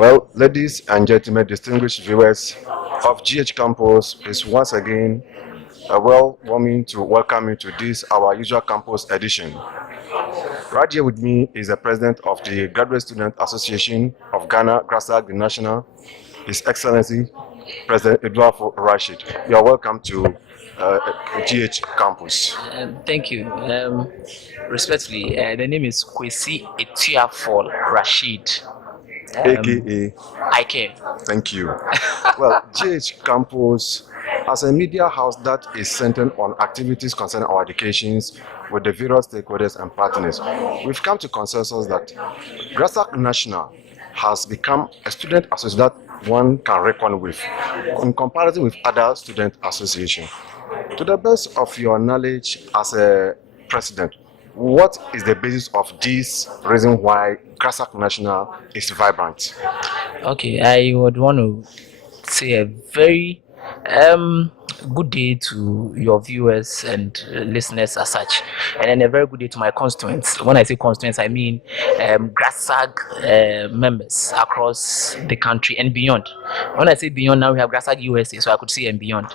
Well, ladies and gentlemen, distinguished viewers of GH Campus, is once again a warming to welcome you to this our usual campus edition. Right here with me is the president of the Graduate Student Association of Ghana, GRASAG, the National, His Excellency President Etuaful Rashid. You are welcome to GH Campus. Thank you. Respectfully, the name is Kwesi Etuaful Rashid. AKA. I care. Thank you. Well, GH Campus, as a media house that is centered on activities concerning our educations with the various stakeholders and partners, we've come to consensus that GRASAG National has become a student association that one can reckon with in comparison with other student associations. To the best of your knowledge as a president, what is the basis of this reason why GRASAG National is vibrant? Okay, I would want to say a very good day to your viewers and listeners as such, and then a very good day to my constituents. When I say constituents, I mean GRASAG members across the country and beyond. When I say beyond, now we have GRASAG USA, so I could say and beyond.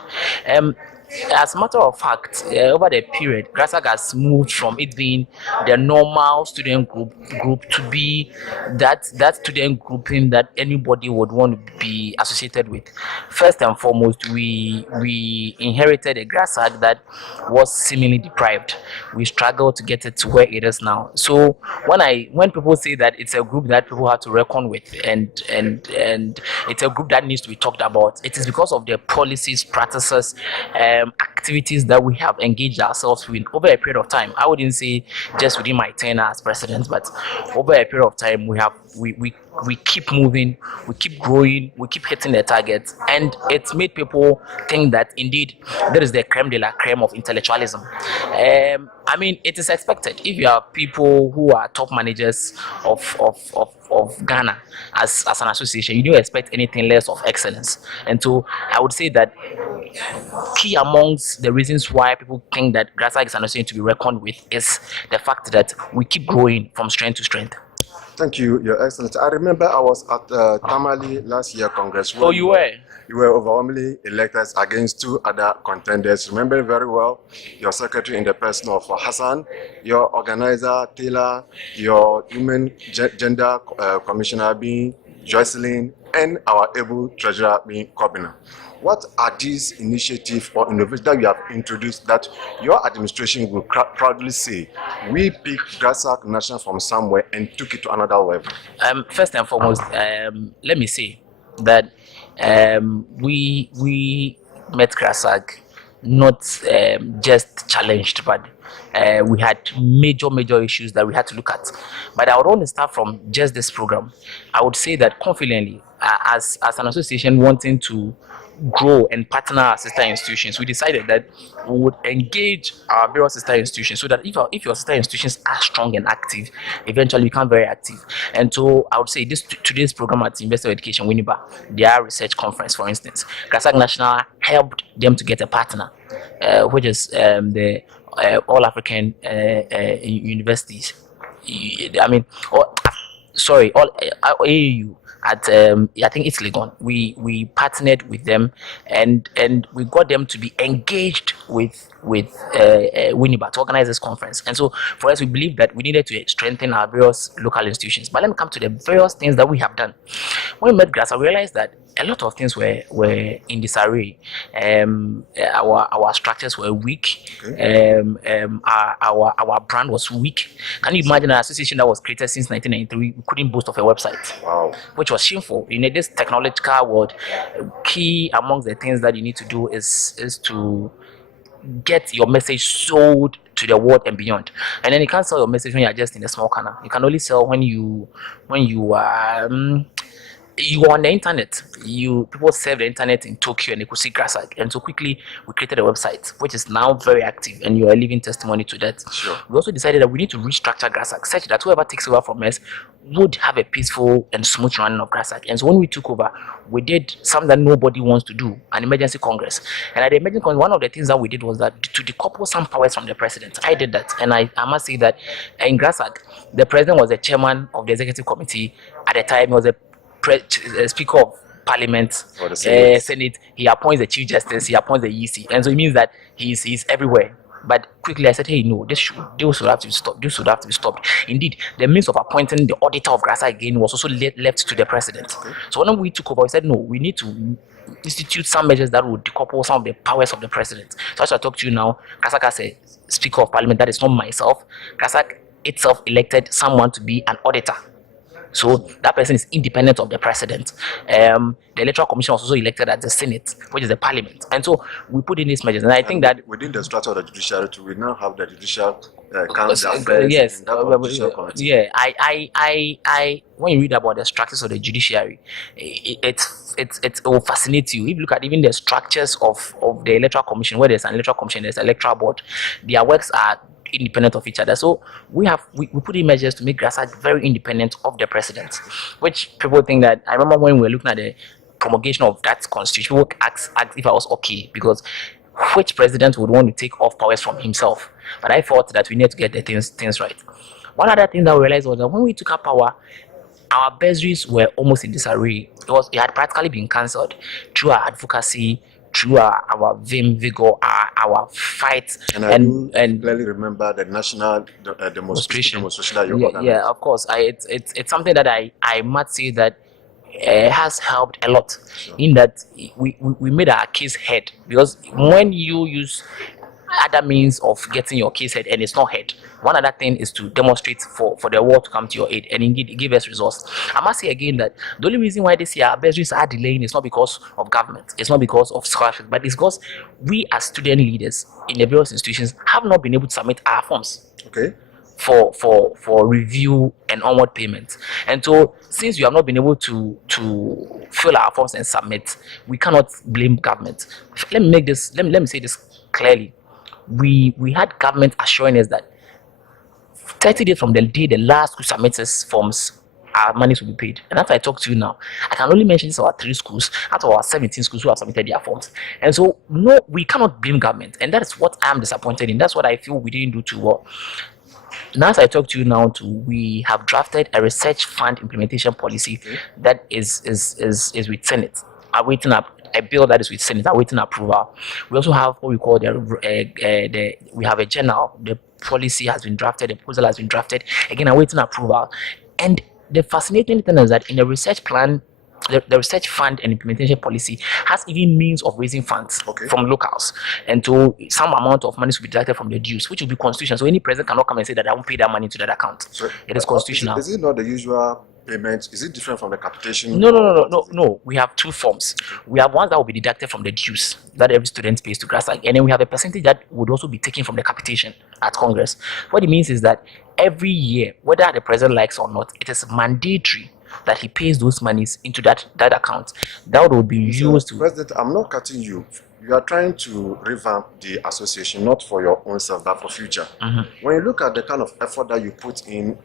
As a matter of fact, over the period, GRASAG has moved from it being the normal student group to be that student grouping that anybody would want to be associated with. First and foremost, we inherited a GRASAG that was seemingly deprived. We struggled to get it to where it is now. So when people say that it's a group that people have to reckon with and it's a group that needs to be talked about, it is because of the policies, practices, activities that we have engaged ourselves with over a period of time. I wouldn't say just within my tenure as president, but over a period of time, we keep moving, we keep growing, we keep hitting the targets, and it's made people think that indeed there is the creme de la creme of intellectualism. I mean, it is expected if you have people who are top managers of Ghana as an association, you don't expect anything less of excellence. And so I would say that key amongst the reasons why people think that GRASAG is an association to be reckoned with is the fact that we keep growing from strength to strength. Thank you, Your Excellency. I remember I was at Tamale last year Congress. Oh, you were? You were overwhelmingly elected against two other contenders. Remember very well your secretary in the person of Hassan, your organizer Taylor, your women gender commissioner being Jocelyn, and our able treasurer being Kobina. What are these initiatives or innovations that you have introduced that your administration will proudly say, we picked GRASAG National from somewhere and took it to another level? First and foremost, let me say that we met GRASAG not just challenged, but we had major issues that we had to look at. But I would want to start from just this program. I would say that confidently, as an association wanting to grow and partner our sister institutions, we decided that we would engage our various sister institutions so that if your sister institutions are strong and active, eventually become very active. And so I would say today's program at University of Education Winneba, their research conference, for instance, GRASAG National helped them to get a partner, which is the All African Universities. I mean, all AAU. At I think it's Legon. We partnered with them and we got them to be engaged with Winneba to organize this conference. And so for us, we believe that we needed to strengthen our various local institutions. But let me come to the various things that we have done. When we met GRASAG, we realized that a lot of things were in disarray. Our structures were weak. Okay. Our brand was weak. Can you imagine an association that was created since 1993? We couldn't boast of a website. Wow. Which was shameful. In this technological world, key amongst the things that you need to do is to get your message sold to the world and beyond. And then you can't sell your message when you're just in a small corner. You can only sell when you are on the internet. People serve the internet in Tokyo and they could see GRASAG. And so quickly we created a website which is now very active, and you are a living testimony to that. Sure. We also decided that we need to restructure GRASAG such that whoever takes over from us would have a peaceful and smooth running of GRASAG. And so when we took over, we did something that nobody wants to do, an emergency congress. And at the emergency congress, one of the things that we did was that to decouple some powers from the president. I did that, and I must say that in GRASAG, the president was the chairman of the executive committee. At the time, he was a Speaker of Parliament, Or the Senate. Senate. He appoints the Chief Justice. He appoints the EC, and so it means that he's everywhere. But quickly I said, hey, no, this should have to be stopped. This should have to be stopped. Indeed, the means of appointing the auditor of GRASAG again was also left to the president. Okay. So when we took over, we said, no, we need to institute some measures that would decouple some of the powers of the president. So as I talk to you now, GRASAG has a Speaker of Parliament that is not myself. GRASAG itself elected someone to be an auditor. So that person is independent of the president. The Electoral Commission was also elected at the Senate, which is the Parliament. And so we put in these measures. And I think that within the structure of the judiciary, too, we now have the judicial council. Yes, Yeah. When you read about the structures of the judiciary, it will fascinate you. If you look at even the structures of the Electoral Commission, where there's an Electoral Commission, there's an Electoral Board, their works are independent of each other. So we put in measures to make GRASAG very independent of the president, which people think that. I remember when we were looking at the promulgation of that constitution, people asked if I was okay, because which president would want to take off powers from himself? But I thought that we need to get the things right. One other thing that we realized was that when we took up power, our bursaries were almost in disarray. It had practically been cancelled through our advocacy, through our vim, vigor, our fight. And clearly remember the national demonstration that you organized. Yeah, of course. It's something that I must say that has helped a lot. Sure. In that we made our case heard, because when you use other means of getting your case heard and it's not heard, one other thing is to demonstrate for the world to come to your aid, and indeed it gave us results. I must say again that the only reason why this year our bursaries are delaying is not because of government, it's not because of scholarship, but it's because we as student leaders in the various institutions have not been able to submit our forms. Okay. For review and onward payment. And so since we have not been able to fill our forms and submit, we cannot blame government. Let me say this clearly. We had government assuring us that 30 days from the day the last school submits its forms, our monies will be paid. And after I talk to you now, I can only mention this about 3 schools out of our 17 schools who have submitted their forms. And so no, we cannot blame government, and that is what I'm disappointed in. That's what I feel we didn't do too well. Now, as I talk to you now, we have drafted a research fund implementation policy that is with Senate, awaiting a bill that is with Senate, awaiting approval. We also have what we call we have a journal. The policy has been drafted, the proposal has been drafted, again awaiting approval. And the fascinating thing is that in the research plan, the research fund and implementation policy has even means of raising funds from locals, and so some amount of money will be deducted from the dues, which will be constitutional. So any president cannot come and say that I won't pay that money to that account. So it is constitutional. Is it not the usual payment? Is it different from the capitation? No. We have 2 forms. We have ones that will be deducted from the dues that every student pays to GRASAG, and then we have a percentage that would also be taken from the capitation at Congress. What it means is that every year, whether the president likes or not, it is mandatory that he pays those monies into that account. That would be used to. President, I'm not cutting you. You are trying to revamp the association, not for your own self, but for future. When you look at the kind of effort that you put in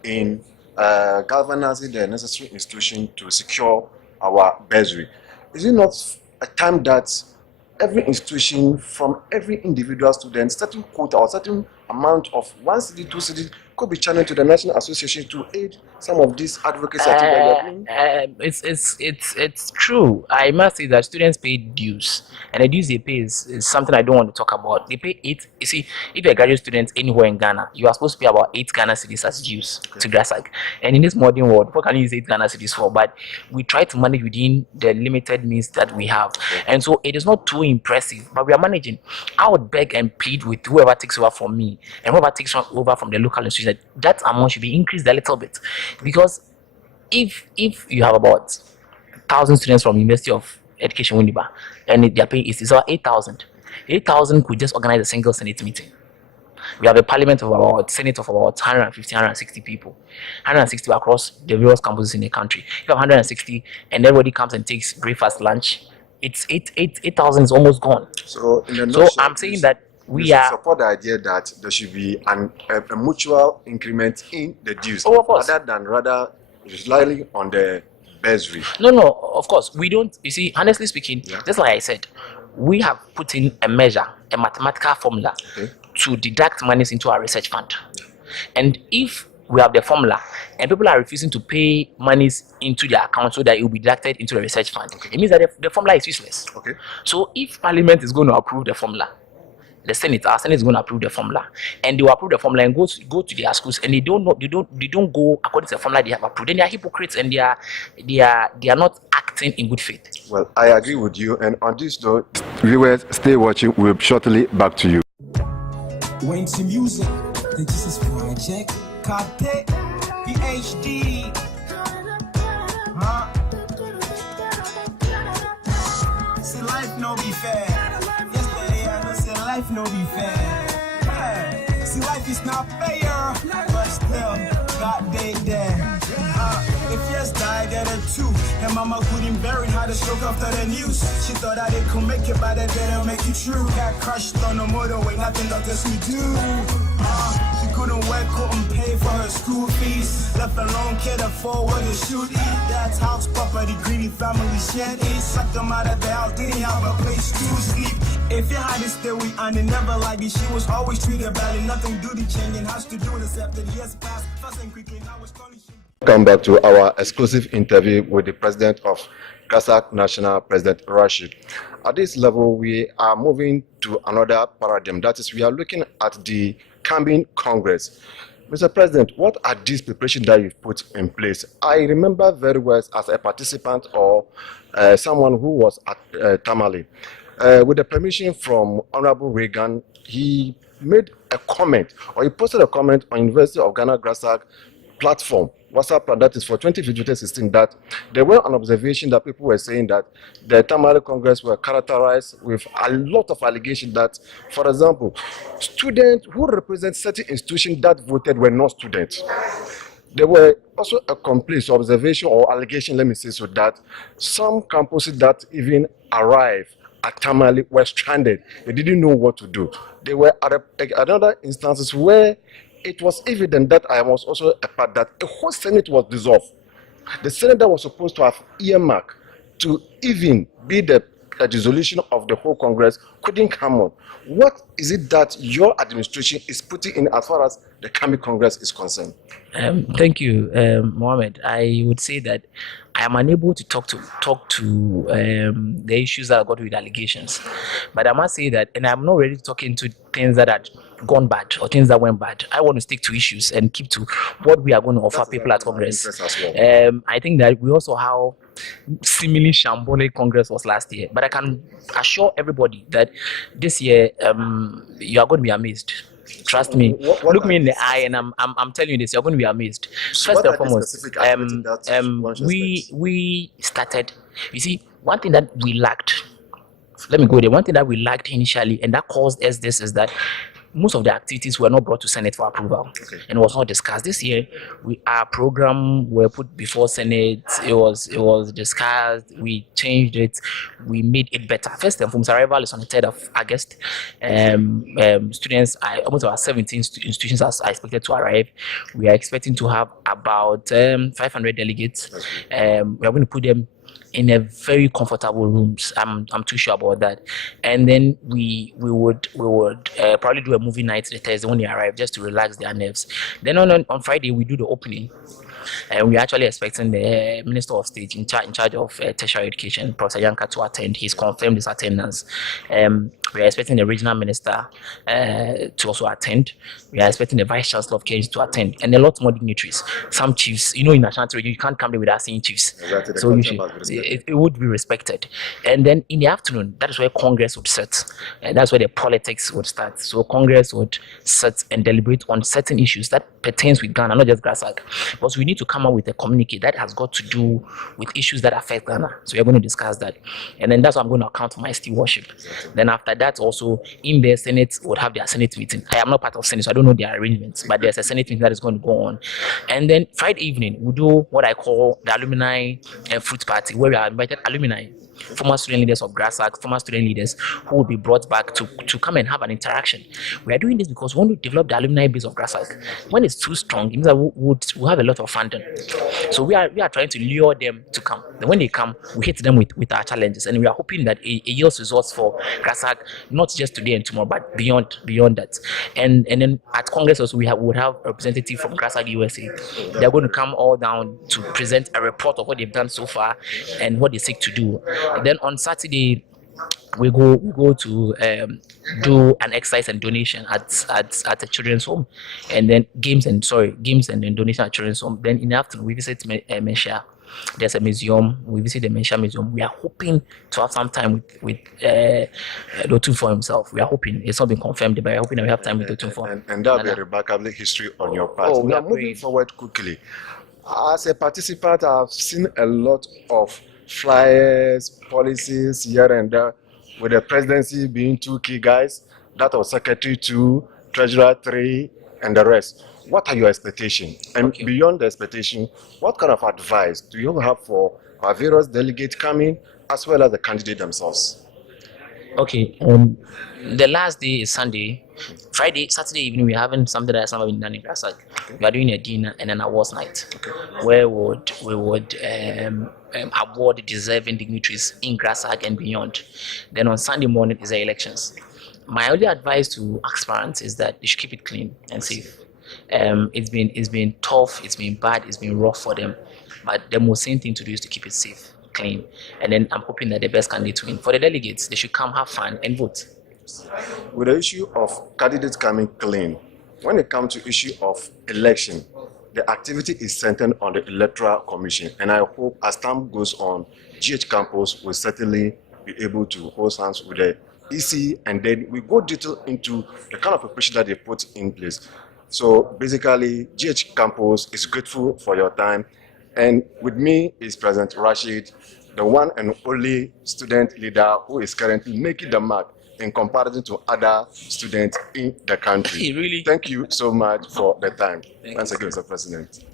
galvanizing the necessary institution to secure our bursary, is it not a time that every institution, from every individual student, certain quota or certain amount of 1 cedi, 2 cedi could be channeled to the National Association to aid some of these advocacy activities? It's true. I must say that students pay dues, and the dues they pay is something I don't want to talk about. They pay 8. You see, if you're a graduate student anywhere in Ghana, you are supposed to pay about 8 Ghana cedis as dues to GRASAG. And in this modern world, what can you use 8 Ghana cedis for? But we try to manage within the limited means that we have, and so it is not too impressive, but we are managing. I would beg and plead with whoever takes over from me and whoever takes over from the local institution that amount should be increased a little bit, because if you have about 1,000 students from University of Education Winneba and their pay is about 8,000, 8,000 could just organize a single Senate meeting. We have a parliament of about Senate of about 150, 160 people, 160 across the various campuses in the country. If you have 160 and everybody comes and takes breakfast, lunch, it's 8,000 is almost gone. So I'm saying that we support the idea that there should be a mutual increment in the dues, rather than relying on the bursary. No, of course we don't. You see, honestly speaking, just like I said, we have put in a measure, a mathematical formula to deduct monies into our research fund. And if we have the formula, and people are refusing to pay monies into their account so that it will be deducted into the research fund. It means that the formula is useless. Okay. So if Parliament is going to approve the formula, our Senate is going to approve the formula, and they will approve the formula and go to their schools, and they don't go according to the formula they have approved. Then they are hypocrites, and they are not acting in good faith. Well, I agree with you, and on this note, viewers, stay watching. We'll be shortly back to you. Wayne to music, the Jesus Project, Kate, PhD. See, life no be fair. Yesterday I know say life no be fair. Yeah. See, life is not fair, but still, God day there. If yes died at a 2, and mama couldn't bury how to stroke after the news. She thought that it could make it, but it didn't make it true. Got crushed on the motorway, nothing doctors we do. She couldn't work, couldn't pay for her school fees. Left alone, can't afford what to shoot. Dad's house, property, greedy family shed it. Sucked them out of the house, didn't have a place to sleep. If you had it still, we on it, never like this. She was always treated badly, nothing do the changing. Has to do it except that years passed, fast and quickly, now it's astonishing. Come back to our exclusive interview with the president of GRASAG National, President Rashid. At this level, we are moving to another paradigm. That is, we are looking at the coming Congress. Mr. President, what are these preparations that you've put in place? I remember very well as a participant or someone who was at Tamale. With the permission from Honorable Reagan, he made a comment, or he posted a comment on University of Ghana GRASAG platform, WhatsApp, that is for 2015-2016, that there were an observation that people were saying that the Tamale Congress were characterized with a lot of allegations that, for example, students who represent certain institutions that voted were not students. There were also a complaint, observation, or allegation, let me say so, that some campuses that even arrived at Tamale were stranded. They didn't know what to do. There were other instances where it was evident that I was also a part that a whole Senate was dissolved. The Senate that was supposed to have earmark to even be the dissolution of the whole Congress couldn't come on. What is it that your administration is putting in as far as the coming Congress is concerned? Thank you, Mohammed. I would say that I am unable to talk to the issues that got with allegations, but I must say that, and I'm not ready to talk into things that had gone bad or things that went bad. I want to stick to issues and keep to what we are going to offer people at Congress. Well. I think that we also have similarly shambolic Congress was last year, but I can assure everybody that this year you are going to be amazed. Trust me. Look me in the eye, and I'm telling you this. You're going to be amazed. First and foremost, we started. You see, one thing that we lacked. Let me go there. One thing that we lacked initially, and that caused us this, is that most of the activities were not brought to Senate for approval, and was not discussed. This year, our program were put before Senate. It was discussed. We changed it. We made it better. First and foremost, arrival is on the 3rd of August. Students, almost about 17 institutions are expected to arrive. We are expecting to have about 500 delegates. We are going to put them in a very comfortable rooms. I'm too sure about that. And then we would probably do a movie night the Thursday when they arrive, just to relax their nerves. Then on Friday we do the opening. And we're actually expecting the Minister of State in charge of tertiary education, Professor Yanka, to attend. He's confirmed his attendance. We are expecting the regional minister to also attend. We are expecting the vice chancellor of KG to attend, and a lot more dignitaries. Some chiefs, in Ashanti region, you can't come there without seeing chiefs. Exactly. So it would be respected. And then in the afternoon, that is where Congress would sit, and that's where the politics would start. So Congress would sit and deliberate on certain issues that pertains with Ghana, not just GRASAG, but we need to come up with a communique that has got to do with issues that affect Ghana. So we're going to discuss that, and then that's what I'm going to account for my stewardship. Exactly. Then after that, also in the Senate would have their Senate meeting. I am not part of Senate, so I don't know their arrangements, but there's a Senate meeting that is going to go on. And then Friday evening, we do what I call the alumni fruit party, where we are invited alumni former student leaders of GRASAG, former student leaders who will be brought back to come and have an interaction. We are doing this because we want to develop the alumni base of GRASAG. When it's too strong, it means that we'll have a lot of funding. So we are trying to lure them to come. And when they come, we hit them with our challenges, and we are hoping that it yields results for GRASAG, not just today and tomorrow, but beyond that. And then at Congress also would have a representative from GRASAG USA. They're going to come all down to present a report of what they've done so far and what they seek to do. And then on Saturday, we go to do an exercise and donation at a children's home, and then games and then donation at children's home. Then in the afternoon we visit Mensha. There's a museum. We visit the Mensha Museum. We are hoping to have some time with Etuaful himself. We are hoping. It's not been confirmed, but we are hoping that we have time with Etuaful. And that will be a remarkable history on your part. Oh, now, moving forward quickly. As a participant, I've seen a lot of flyers, policies here and there, with the presidency being 2 key guys, that of secretary 2, treasurer 3, and the rest. What are your expectations? And beyond the expectation, what kind of advice do you have for our various delegates coming, as well as the candidates themselves? Okay, the last day is Sunday. Saturday evening, we're having something that's never been done in GRASAG. We are doing a dinner and an awards night, where we would award deserving dignitaries in GRASAG and beyond. Then on Sunday morning is the elections. My only advice to aspirants is that they should keep it clean and safe. It's been tough, it's been bad, it's been rough for them, but the most sane thing to do is to keep it safe, clean, and then I'm hoping that the best candidate win. For the delegates, they should come, have fun, and vote. With the issue of candidates coming clean, when it comes to issue of election, the activity is centered on the Electoral Commission, and I hope as time goes on, GH Campus will certainly be able to hold hands with the EC, and then we go detail into the kind of preparation that they put in place. So basically, GH Campus is grateful for your time, and with me is President Rashid, the one and only student leader who is currently making the mark in comparison to other students in the country. Really? Thank you so much for the time. Thanks again, Mr. President.